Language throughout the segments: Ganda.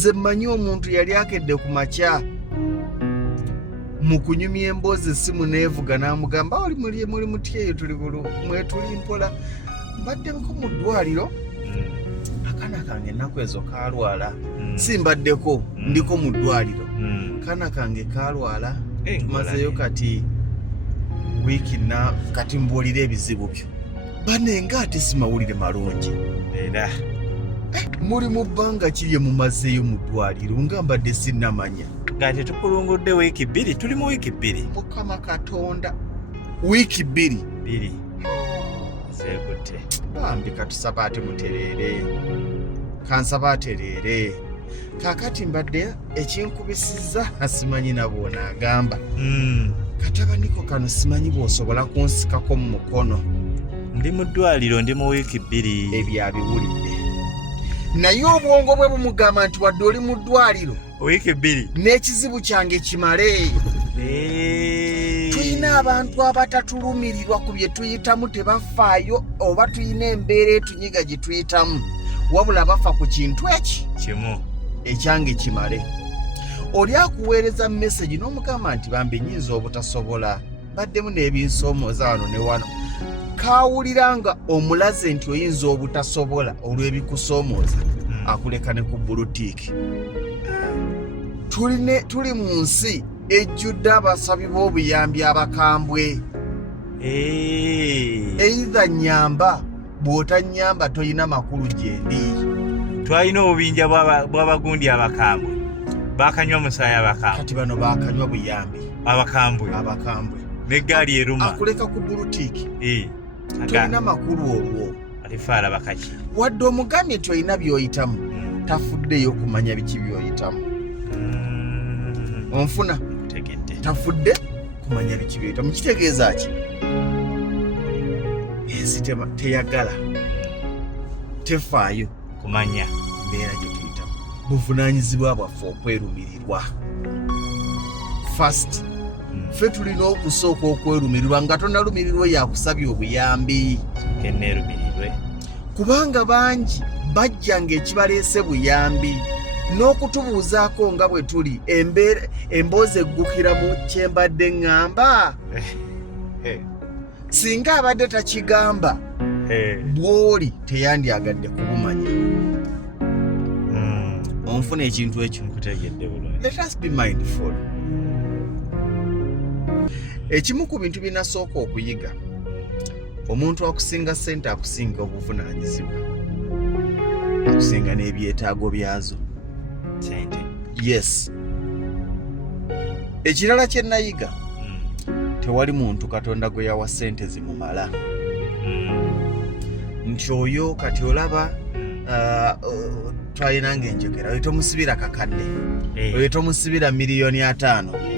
nze mmanyi omuntu yali akedde ku makya mu kunyumya emboozi essimu neevuga n'amugamba oli muli muti eyo tuli mwetuli mpola mbaddeko mu ddwaliro akaana kange ennaku ezo kalwala simbaddeko ndiko mu ddwaliro kaana kange kalwala tumazeyo kati wiiki kati mbuulira ebizibu byo bane ng'ate si mawulire malungi era muli mu bbanga kirye mumazeeyo mu ddwaliro nga mbadde sinnamanya nga tetukulungudde wiiki 2 tuli mu wiiki 2 mukama katonda wiiki 2 zeekutte bambi katusaba ate mutereere kansaba atereere kaakati mbadde ekinkubisizza asimanyi nabwona agamba katabaniko kano simanyi bw'osobola kunsikako mu mukono ndi mu ddwaliro ndi mu wiiki 2 ebyo abiwulidde naye obwongo bwe bumugamba nti wadde oli mu ddwaliro wiiki 2 n'ekizibu kyange kimale tulina abantu abatatulumirirwa ku bye tuyitamu tebafaayo oba tulina embeera etunyiga gye tuyitamu wabula bafa ku kintu kimu ekyange kimale oli akuweereza mesagi n'omugamba nti bambi nnyinza obutasobola baddemu n'ebinsoomooza wano ne wano kaawulira nga omulaze nti oyinza obutasobola olw'ebikusoomooza akuleka ne ku bulutiiki tuli mu nsi ejjudde abasabi b'obuyambi abakambwe eitha nnyamba bw'otanyamba toyina makulu gyendi twalina obubinja bw'abagundi abakambwe bakanywa musaayi abakambwe kati bano bakanywa buyambi abakambwe n'eggaali eruma akuleka ku bulutiiki tolina makulu olwo alifaala bakaki wadde omugambye tolina by'oyitamu tafuddeyo kumanya biki by'oyitamu onfuna tegedde tafudde kumanya biki by'oyitamu kitegeeza ki ensi teyagala tefaayo kumanya mbeera gye tuyitamu buvunaanyizibwa bwaffe okwerumirirwa fast ffe tulina okusooka okwerumirirwa nga tonalumirirwa yakusabye obuyambi kenneerumirirwe kubanga bangi bajja ng'ekibaleese buyambi n'okutubuuzaako nga bwe tuli emboozi eggukira mu kyembadde ŋŋamba singa abadde takigamba bw'oli teyandyagadde kubumanya onfuna ekintu ekyo nkutegedde bulungi let us be mindful ekimu ku bintu binasooka okuyiga omuntu akusinga ssente akusinga obuvunaanyizibwa akusinga n'ebyetaago byazo sente yes ekirala kye nayiga tewali muntu katonda gwe yawa ssente zimumala nti oyo kati olaba twalina ng'enjogera oyo tomusibira kakadde oyo tomusibira miliyoni 5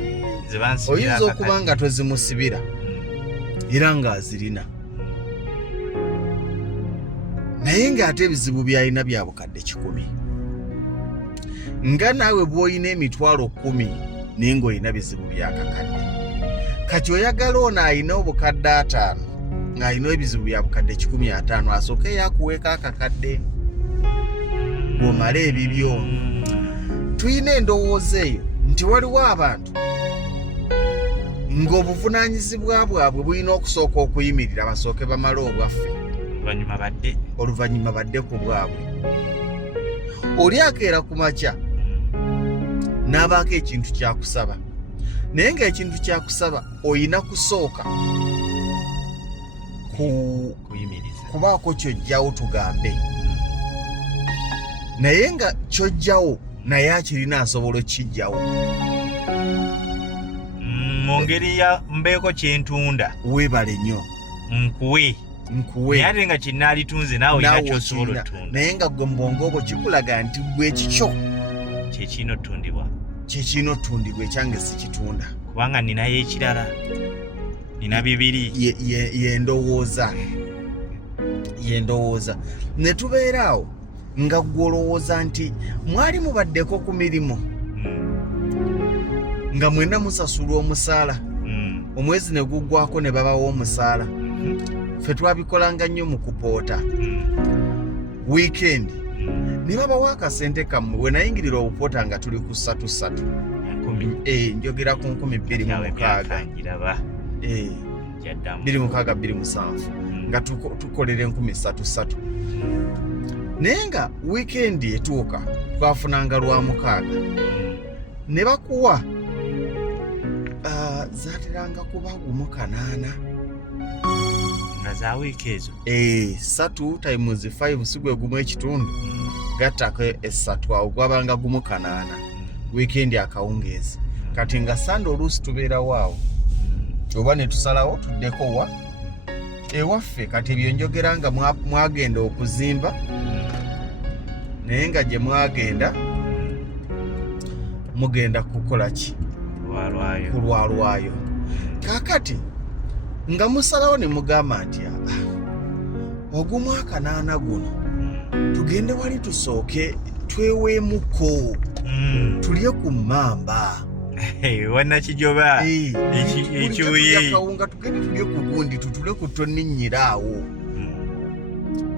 oyinza okuba nga tozimusibira era ng'azirina naye ng'ate ebizibu by'alina bya bukadde 100 nga naawe bw'olina emitwalo 10 naye ng'olina bizibu bya kakadde kati oyagala ono alina obukadde 5 ng'alina ebizibu bya bukadde 150 asooke yakuweeka akakadde bw'omala ebibyo tulina endowooza eyo nti waliwo abantu ng'obuvunaanyizibwa bwabwe bulina okusooka okuyimirira basooke bamale obwaffe oluvannyuma badde ku bwabwe oli akeera ku makya n'abaako ekintu kyakusaba naye ng'ekintu kyakusaba oyina kusooka kubaako kyojjawo tugambe naye nga kyojjawo naye akirina asobola okukijjawo mu ngeri ya mbeeko kyentunda weebale nnyo nkuwe naye ate nga kinnaalitunze naawe olina kyosobola otunda naye nga gwe mu bwongo obwo kikulaga nti gwe ekikyo kyekirina ottundibwa ekyange sikitunda kubanga ninayo ekirala nina bibiri yendowooza ne tubeeraawo nga gwe olowooza nti mwali mubaddeko ku mirimu nga mwena musasula omusaala omwezi ne guggwako ne babawo omusaala ffe twabikolanga nnyo mu kupoota wiikendi ne babawa akasente kammwe we nayingirira obupota nga tuli ku 3 njogera ku 26,000 26,207 nga tukolera 3,300 naye nga wiikendi etuuka twafunanga lwa 6 ne bakuwa zateranga kuba 8 nga za wiiki ezo 3 times 5 sigwe gumu ekitundu gattako 3 awo gwabanga gumu 8 wiikendi akawungeezi kati nga sande oluusi tubeerawo awo oba ne tusalawo tuddeko wa ewaffe kati ebyo njogera nga mwagenda okuzimba naye nga gye mwagenda mugenda kukola ki kulwalwayo kaakati nga musalawo ne mugamba nti ogumu 8 guno tugende wali tusooke tweweemuko tulye ku mmamba wannakijoba ekibuye kawunga tugende tulye ku gundi tutule ku tonninnyiraawo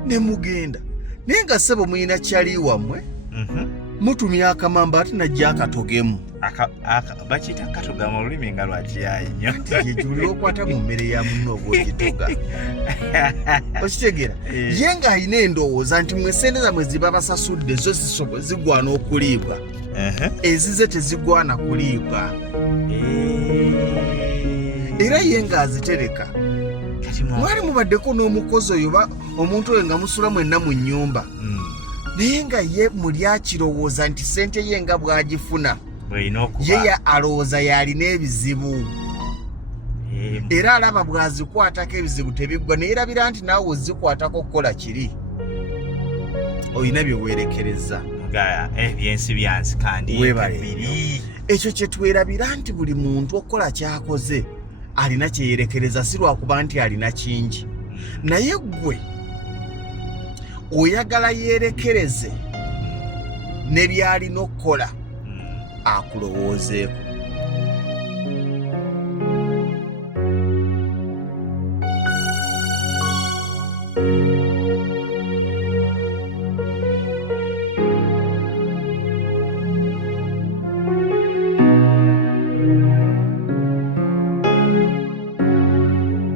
ne mugenda naye nga ssebo muyina kyali wammwe mutumya akamamba ate najja akatogemu bakiyita katoga mu lulimi nga lwakiyayi nnyo yejulira okwata mu mmere ya munno obwogitoga okitegeera ye nga alina endowooza nti mwe sente zammwe ziba basasudde zo zigwana okuliibwa ezize tezigwana kuliibwa era ye nga azitereka mwali mubaddeko n'omukozi oyo omuntu oyo nga musula mwenna mu nnyumba naye nga ye muli akirowooza nti sente ye nga bw'agifuna ye alowooza yalina ebizibu era alaba bw'azikwatako ebizibu tebiggwa naye erabira nti naawe ozikwatako okukola kiri olina bye weerekereza ebyensi byansi kandi bibiri ekyo kye twerabira nti buli muntu okukola ky'akoze alina kye yeerekereza si lwakuba nti alina kingi naye ggwe oyagala yeerekereze ne byalina okukola akulowoozeeko